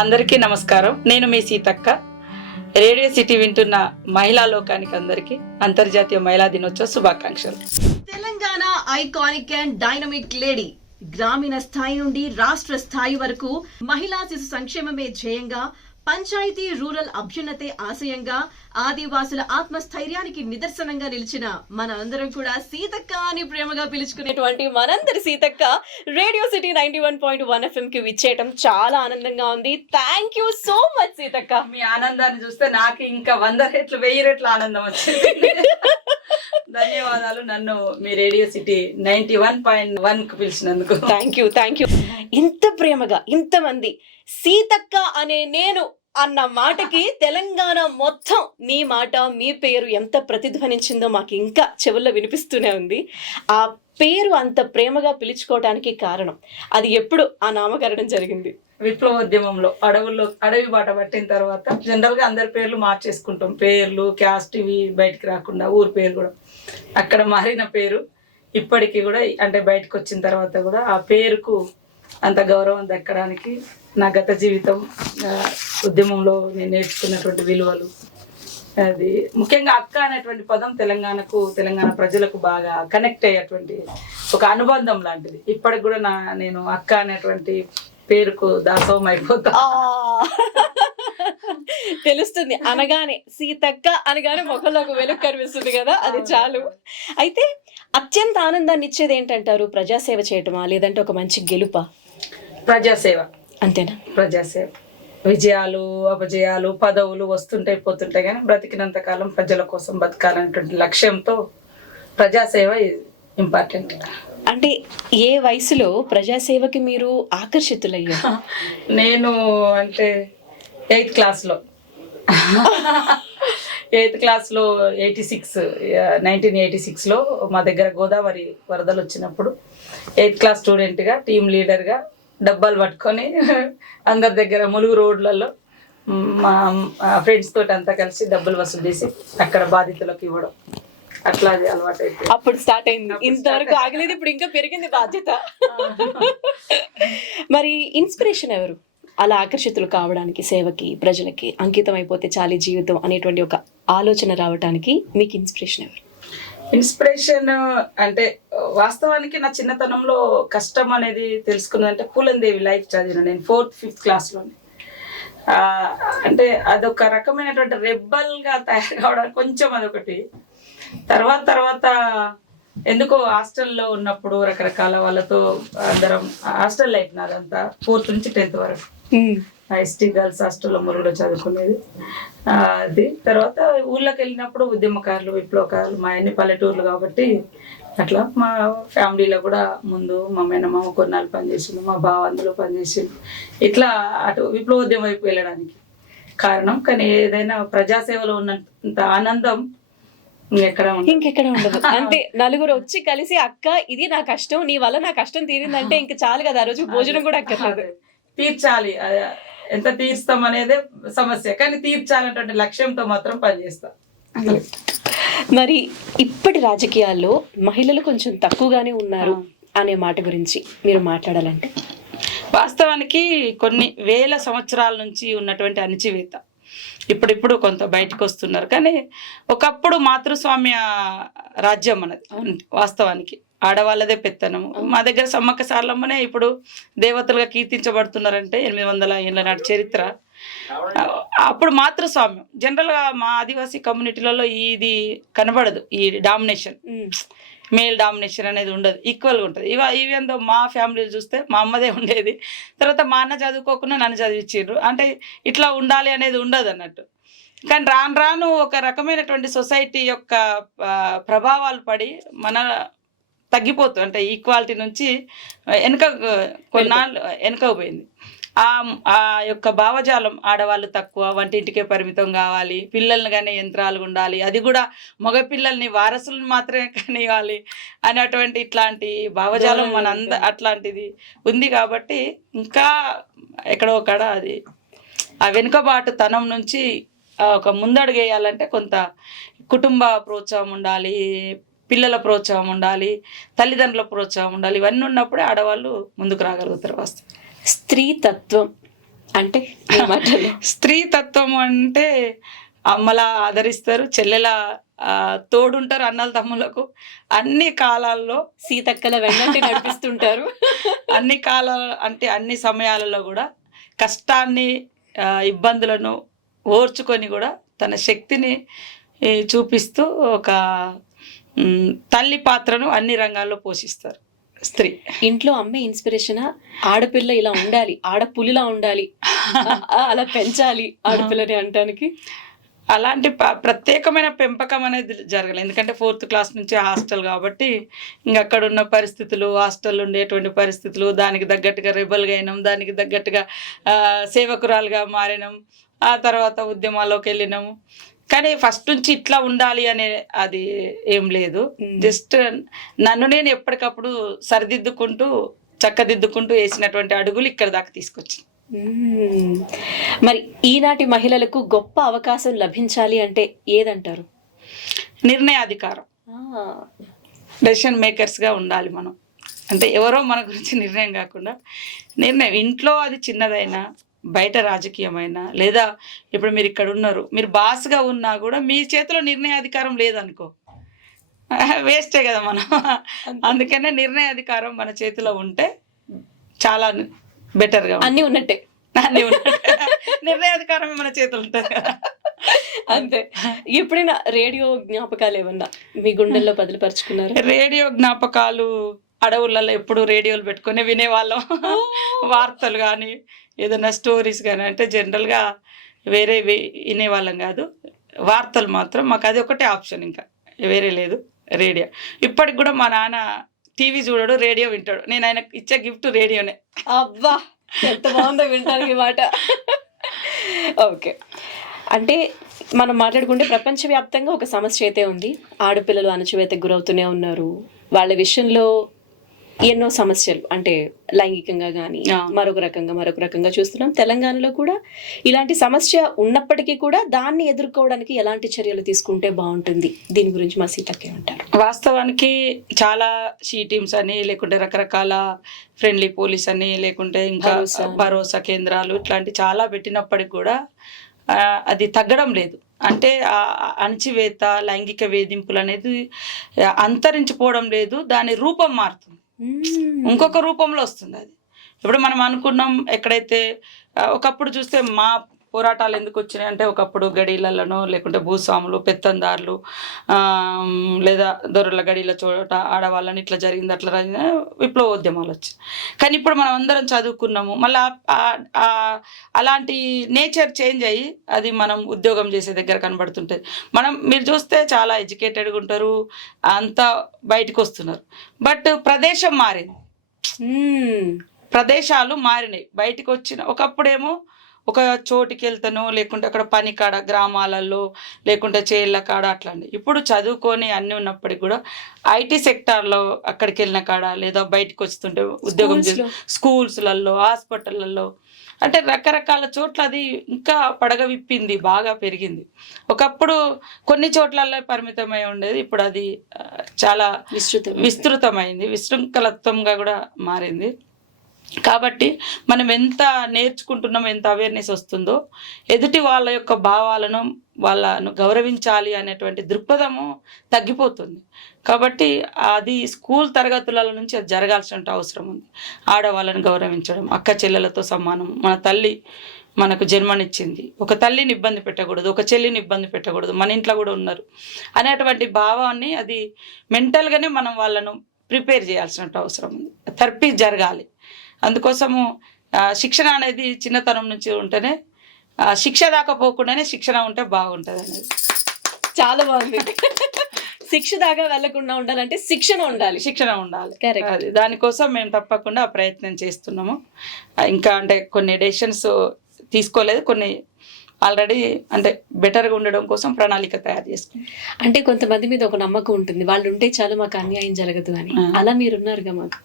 అందరికీ నమస్కారం. నేను మీ సీతక్క. రేడియో సిటీ వింటున్న మహిళా లోకానికి అందరికీ అంతర్జాతీయ మహిళా దినోత్సవ శుభాకాంక్షలు. Telangana iconic and dynamic lady. గ్రామీణ స్థాయి నుండి రాష్ట్ర స్థాయి వరకు మహిళా శిశు సంక్షేమమే ధ్యేయంగా, పంచాయతీ రూరల్ అభ్యున్నతే ఆశయంగా, ఆదివాసుల ఆత్మస్థైర్యానికి నిదర్శనంగా నిలిచిన మన అందరం కూడా సీతక్క అని ప్రేమగా పిలుచుకునేటువంటి మనందరి సీతక్క రేడియో సిటీ 91.1 FM కి విచ్చేయటం చాలా ఆనందంగా ఉంది. Thank you so much Seethakka. మీ ఆనందాన్ని చూస్తే నాకు ఇంకా 100 రెట్లు 1000 రెట్ల ఆనందం వచ్చింది. ధన్యవాదాలు నన్ను మీ రేడియో సిటీ 91.1 కు పిలిచినందుకు. Thank you. ఇంత ప్రేమగా ఇంతమంది సీతక్క అనే నేను అన్న మాటకి తెలంగాణ మొత్తం మీ మాట మీ పేరు ఎంత ప్రతిధ్వనించిందో మాకు ఇంకా చెవుల్లో వినిపిస్తూనే ఉంది. ఆ పేరు అంత ప్రేమగా పిలుచుకోవడానికి కారణం అది ఎప్పుడు ఆ నామకరణం జరిగింది? విప్లవోద్యమంలో అడవి బాట పట్టిన తర్వాత జనరల్ గా అందరి పేర్లు మార్చేసుకుంటాం. పేర్లు క్యాస్ట్ ఇవి బయటికి రాకుండా ఊరి పేరు కూడా అక్కడ మారిన పేరు ఇప్పటికీ కూడా అంటే బయటకు వచ్చిన తర్వాత కూడా ఆ పేరుకు అంత గౌరవం దక్కడానికి నా గత జీవితం, ఉద్యమంలో నేను నేర్చుకున్నటువంటి విలువలు, అది ముఖ్యంగా అక్క అనేటువంటి పదం తెలంగాణ ప్రజలకు బాగా కనెక్ట్ అయ్యేటువంటి ఒక అనుబంధం లాంటిది. ఇప్పటికి కూడా నేను అక్క అనేటువంటి పేరుకు దాసోహం అయిపోతా. తెలుస్తుంది అనగానే సీతక్క అనగానే ముఖంలో ఒక వెలుగు కనిపిస్తుంది కదా, అది చాలు. అయితే అత్యంత ఆనందాన్ని ఇచ్చేది ఏంటంటారు? ప్రజాసేవ చేయటమా లేదంటే ఒక మంచి గెలుపా? ప్రజాసేవ. అంతేనా? ప్రజాసేవ. విజయాలు అపజయాలు పదవులు వస్తుంటాయి పోతుంటాయి, కానీ బ్రతికినంత కాలం ప్రజల కోసం బతకాలనేటువంటి లక్ష్యంతో ప్రజాసేవ ఇంపార్టెంట్. అంటే ఏ వయసులో ప్రజాసేవకి మీరు ఆకర్షితులయ్యారు? నేను అంటే 8th క్లాస్లో 1986లో మా దగ్గర గోదావరి వరదలు వచ్చినప్పుడు 8th క్లాస్ స్టూడెంట్గా టీమ్ లీడర్గా డబ్బాలు పట్టుకొని అందరి దగ్గర ములుగు రోడ్లలో మా ఫ్రెండ్స్ తోటి అంతా కలిసి డబ్బులు వసూలు చేసి అక్కడ బాధితులకు ఇవ్వడం, అట్లా అది అలవాటు అయిపోయింది. అప్పుడు స్టార్ట్ అయింది. ఇంతవరకు ఆగలేదు, ఇప్పుడు ఇంకా పెరిగింది బాధ్యత. మరి ఇన్స్పిరేషన్ ఎవరు అలా ఆకర్షితులు కావడానికి, సేవకి, ప్రజలకి అంకితం అయిపోతే చాలీ జీవితం అనేటువంటి ఒక ఆలోచన రావడానికి మీకు ఇన్స్పిరేషన్ ఎవరు? ఇన్స్పిరేషన్ అంటే వాస్తవానికి నా చిన్నతనంలో కష్టం అనేది తెలుసుకున్నదంటే పూలందేవి లైఫ్ చదివిన నేను 4th 5th క్లాస్లోనే. అంటే అదొక రకమైనటువంటి రెబ్బల్గా తయారు కావడానికి కొంచెం అదొకటి. తర్వాత ఎందుకో హాస్టల్లో ఉన్నప్పుడు రకరకాల వాళ్ళతో అందరం హాస్టల్ లైఫ్ నాదంతా 4th నుంచి 10th వరకు ఎస్టీ గర్ల్స్ హాస్టల్లో మురుగులో చదువుకునేది. అది తర్వాత ఊళ్ళోకి వెళ్ళినప్పుడు ఉద్యమకారులు విప్లవకారులు మా అన్ని పల్లెటూర్లు కాబట్టి అట్లా మా ఫ్యామిలీలో కూడా ముందు మా మేనమామ కొన్నాళ్ళు పనిచేసిండు, మా బావ అందులో పనిచేసిండు. ఇట్లా అటు విప్లవోద్యమం వైపు వెళ్ళడానికి కారణం. కానీ ఏదైనా ప్రజాసేవలో ఉన్నంత ఆనందం ఇంకెక్కడ ఉండదు. అంటే నలుగురు వచ్చి కలిసి అక్క ఇది నా కష్టం, నీ వల్ల నా కష్టం తీరిందంటే ఇంక చాలు కదా, ఆ రోజు భోజనం కూడా అక్కర్లేదు. తీర్చాలి, ఎంత తీర్స్తాం అనేదే సమస్య, కానీ తీర్చాలన్నటువంటి లక్ష్యంతో మాత్రం పనిచేస్తాం. మరి ఇప్పటి రాజకీయాల్లో మహిళలు కొంచెం తక్కువగానే ఉన్నారు అనే మాట గురించి మీరు మాట్లాడాలంటే? వాస్తవానికి కొన్ని వేల సంవత్సరాల నుంచి ఉన్నటువంటి అణచివేత ఇప్పుడిప్పుడు కొంత బయటకు వస్తున్నారు. కానీ ఒకప్పుడు మాతృస్వామ్య రాజ్యం అన్నది వాస్తవానికి ఆడవాళ్ళదే పెత్తనము. మా దగ్గర సమ్మక్క సార్లమ్మనే ఇప్పుడు దేవతలుగా కీర్తించబడుతున్నారంటే 800 ఏళ్ళ నాటి చరిత్ర. అప్పుడు మాతృస్వామ్యం జనరల్గా మా ఆదివాసీ కమ్యూనిటీలలో ఇది కనబడదు. ఈ డామినేషన్, మేల్ డామినేషన్ అనేది ఉండదు, ఈక్వల్గా ఉంటుంది. ఈవెందో మా ఫ్యామిలీలు చూస్తే మా అమ్మదే ఉండేది. తర్వాత మా అన్న చదువుకోకుండా నన్ను చదివించారు. అంటే ఇట్లా ఉండాలి అనేది ఉండదు అన్నట్టు. కానీ రాను ఒక రకమైనటువంటి సొసైటీ యొక్క ప్రభావాలు పడి మన తగ్గిపోతుంది. అంటే ఈక్వాలిటీ నుంచి కొన్నాళ్ళు వెనుకపోయింది. ఆ యొక్క భావజాలం ఆడవాళ్ళు తక్కువ, వంటింటికే పరిమితం కావాలి, పిల్లల్ని కానీ యంత్రాలు ఉండాలి, అది కూడా మగపిల్లల్ని వారసులను మాత్రమే కనివ్వాలి అనేటువంటి ఇట్లాంటి భావజాలం అట్లాంటిది ఉంది. కాబట్టి ఇంకా ఎక్కడో ఒకడ అది ఆ వెనుకబాటు తనం నుంచి ఒక ముందడుగు వేయాలంటే కొంత కుటుంబ ప్రోత్సాహం ఉండాలి, పిల్లల ప్రోత్సాహం ఉండాలి, తల్లిదండ్రుల ప్రోత్సాహం ఉండాలి. ఇవన్నీ ఉన్నప్పుడే ఆడవాళ్ళు ముందుకు రాగలుగుతారు. వాస్తవం స్త్రీతత్వం అంటే ఈ మాటలు స్త్రీ తత్వం అంటే అమ్మలా ఆదరిస్తారు, చెల్లెలా తోడుంటారు అన్నల తమ్ములకు. అన్ని కాలాల్లో సీతక్కల వెంటనే నడిపిస్తుంటారు. అన్ని కాలాల అంటే అన్ని సమయాలలో కూడా కష్టాన్ని ఇబ్బందులను ఓర్చుకొని కూడా తన శక్తిని చూపిస్తూ ఒక తల్లి పాత్రను అన్ని రంగాల్లో పోషిస్తారు స్త్రీ. ఇంట్లో అమ్మే ఇన్స్పిరేషన్, ఆడపిల్ల ఇలా ఉండాలి, ఆడపులిలా ఉండాలి, అలా పెంచాలి ఆడపిల్లని అంటానికి. అలాంటి ప్రత్యేకమైన పెంపకం అనేది జరగలేదు, ఎందుకంటే 4th క్లాస్ నుంచి హాస్టల్ కాబట్టి ఇంక అక్కడ ఉన్న పరిస్థితులు, హాస్టల్ ఉండేటువంటి పరిస్థితులు, దానికి తగ్గట్టుగా రెబల్గా అయినాం, దానికి తగ్గట్టుగా సేవకురాలుగా మారినాం, ఆ తర్వాత ఉద్యమాల్లోకి వెళ్ళినాము. కానీ ఫస్ట్ నుంచి ఇట్లా ఉండాలి అనే అది ఏం లేదు. జస్ట్ నన్ను నేను ఎప్పటికప్పుడు సరిదిద్దుకుంటూ చక్కదిద్దుకుంటూ వేసినటువంటి అడుగులు ఇక్కడ దాకా తీసుకొచ్చింది. మరి ఈనాటి మహిళలకు గొప్ప అవకాశం లభించాలి అంటే ఏదంటారు? నిర్ణయాధికారం, డెసిషన్ మేకర్స్గా ఉండాలి మనం. అంటే ఎవరో మన గురించి నిర్ణయం కాకుండా నిర్ణయం, ఇంట్లో అది చిన్నదైనా బయట రాజకీయమైనా, లేదా ఇప్పుడు మీరు ఇక్కడ ఉన్నారు, మీరు బాస్గా ఉన్నా కూడా మీ చేతిలో నిర్ణయాధికారం లేదనుకో వేస్టే కదా మనం. అందుకనే నిర్ణయాధికారం మన చేతిలో ఉంటే చాలా బెటర్గా అన్నీ ఉన్నట్టే. నిర్ణయాధికారం మన చేతులు ఉంటుంది కదా. అంతే. ఎప్పుడైనా రేడియో జ్ఞాపకాలు ఏమన్నా మీ గుండెల్లో బదిలిపరుచుకున్నారు? రేడియో జ్ఞాపకాలు, అడవులలో ఎప్పుడు రేడియోలు పెట్టుకుని వినేవాళ్ళం. వార్తలు కానీ ఏదైనా స్టోరీస్ కానీ, అంటే జనరల్గా వేరే వినేవాళ్ళం కాదు, వార్తలు మాత్రం మాకు అది ఒకటే ఆప్షన్, ఇంకా వేరే లేదు. రేడియో ఇప్పటికి కూడా మా నాన్న టీవీ చూడడు, రేడియో వింటాడు. నేను ఆయన ఇచ్చే గిఫ్ట్ రేడియోనే. అబ్బా, ఎంత బాగుందో వింటానికి మాట. ఓకే, అంటే మనం మాట్లాడుకుంటే ప్రపంచవ్యాప్తంగా ఒక సమస్య అయితే ఉంది. ఆడపిల్లలు అణచివేతకు గురవుతూనే ఉన్నారు. వాళ్ళ విషయంలో ఎన్నో సమస్యలు, అంటే లైంగికంగా కానీ మరొక రకంగా చూస్తున్నాం. తెలంగాణలో కూడా ఇలాంటి సమస్య ఉన్నప్పటికీ కూడా దాన్ని ఎదుర్కోవడానికి ఎలాంటి చర్యలు తీసుకుంటే బాగుంటుంది? దీని గురించి మా సీతక్క ఏమంటారు? వాస్తవానికి చాలా షీ టీమ్స్ అని, లేకుంటే రకరకాల ఫ్రెండ్లీ పోలీస్ అని, లేకుంటే ఇంకా భరోసా కేంద్రాలు, ఇట్లాంటి చాలా పెట్టినప్పటికి కూడా అది తగ్గడం లేదు. అంటే అణచివేత, లైంగిక వేధింపులు అనేది అంతరించిపోవడం లేదు, దాని రూపం మారుతుంది, ఇంకొక రూపంలో వస్తుంది. అది ఇప్పుడు మనం అనుకున్నాం, ఎక్కడైతే ఒకప్పుడు చూస్తే మా పోరాటాలు ఎందుకు వచ్చినాయి అంటే, ఒకప్పుడు గడీలలోనో లేకుంటే భూస్వాములు, పెత్తందారులు, లేదా దొరల గడీల చోట ఆడవాళ్ళని ఇట్లా జరిగింది, అట్లా విప్లవోద్యమాలు వచ్చాయి. కానీ ఇప్పుడు మనం అందరం చదువుకున్నాము, మళ్ళీ అలాంటి నేచర్ చేంజ్ అయ్యి అది మనం ఉద్యోగం చేసే దగ్గర కనబడుతుంటుంది. మీరు చూస్తే చాలా ఎడ్యుకేటెడ్గా ఉంటారు, అంతా బయటకు వస్తున్నారు. బట్ ప్రదేశం మారింది, ప్రదేశాలు మారినాయి. బయటకు వచ్చిన ఒకప్పుడేమో ఒక చోటుకి వెళ్తానో, లేకుంటే అక్కడ పని కాడ, గ్రామాలలో, లేకుంటే చేళ్ళ కాడ అట్లాంటి. ఇప్పుడు చదువుకొని అన్నీ ఉన్నప్పటికీ కూడా ఐటీ సెక్టార్లో అక్కడికి వెళ్ళిన కాడ, లేదా బయటకు వస్తుంటే ఉద్యోగం స్కూల్స్లలో, హాస్పిటళ్ళల్లో, అంటే రకరకాల చోట్ల అది ఇంకా పడగ విప్పింది, బాగా పెరిగింది. ఒకప్పుడు కొన్ని చోట్లలో పరిమితమై ఉండేది, ఇప్పుడు అది చాలా విస్తృతమైంది, విశృంఖలత్వంగా కూడా మారింది. కాబట్టి మనం ఎంత నేర్చుకుంటున్నామో, ఎంత అవేర్నెస్ వస్తుందో, ఎదుటి వాళ్ళ యొక్క భావాలను, వాళ్ళను గౌరవించాలి అనేటువంటి దృక్పథము తగ్గిపోతుంది. కాబట్టి అది స్కూల్ తరగతుల నుంచి అది జరగాల్సిన అవసరం ఉంది. ఆడవాళ్ళని గౌరవించడం, అక్క చెల్లెలతో సమానం. మన తల్లి మనకు జన్మనిచ్చింది, ఒక తల్లిని ఇబ్బంది పెట్టకూడదు, ఒక చెల్లిని ఇబ్బంది పెట్టకూడదు, మన ఇంట్లో కూడా ఉన్నారు అనేటువంటి భావాన్ని అది మెంటల్గానే మనం వాళ్ళను ప్రిపేర్ చేయాల్సిన అవసరం ఉంది. థెరపీ జరగాలి. అందుకోసము శిక్షణ అనేది చిన్నతనం నుంచి ఉంటేనే, శిక్ష దాకా పోకుండానే శిక్షణ ఉంటే బాగుంటుంది అనేది. చాలా బాగుంది. శిక్ష దాకా వెళ్లకుండా ఉండాలంటే శిక్షణ ఉండాలి. అది దానికోసం మేము తప్పకుండా ప్రయత్నం చేస్తున్నాము. ఇంకా అంటే కొన్ని డెసిషన్స్ తీసుకోలేదు, కొన్ని ఆల్రెడీ అంటే బెటర్గా ఉండడం కోసం ప్రణాళిక తయారు చేసుకున్నాం. అంటే కొంతమంది మీద ఒక నమ్మకం ఉంటుంది, వాళ్ళు ఉంటే చాలు మాకు అన్యాయం జరగదు అని. అలా మీరున్నారుగా మాకు.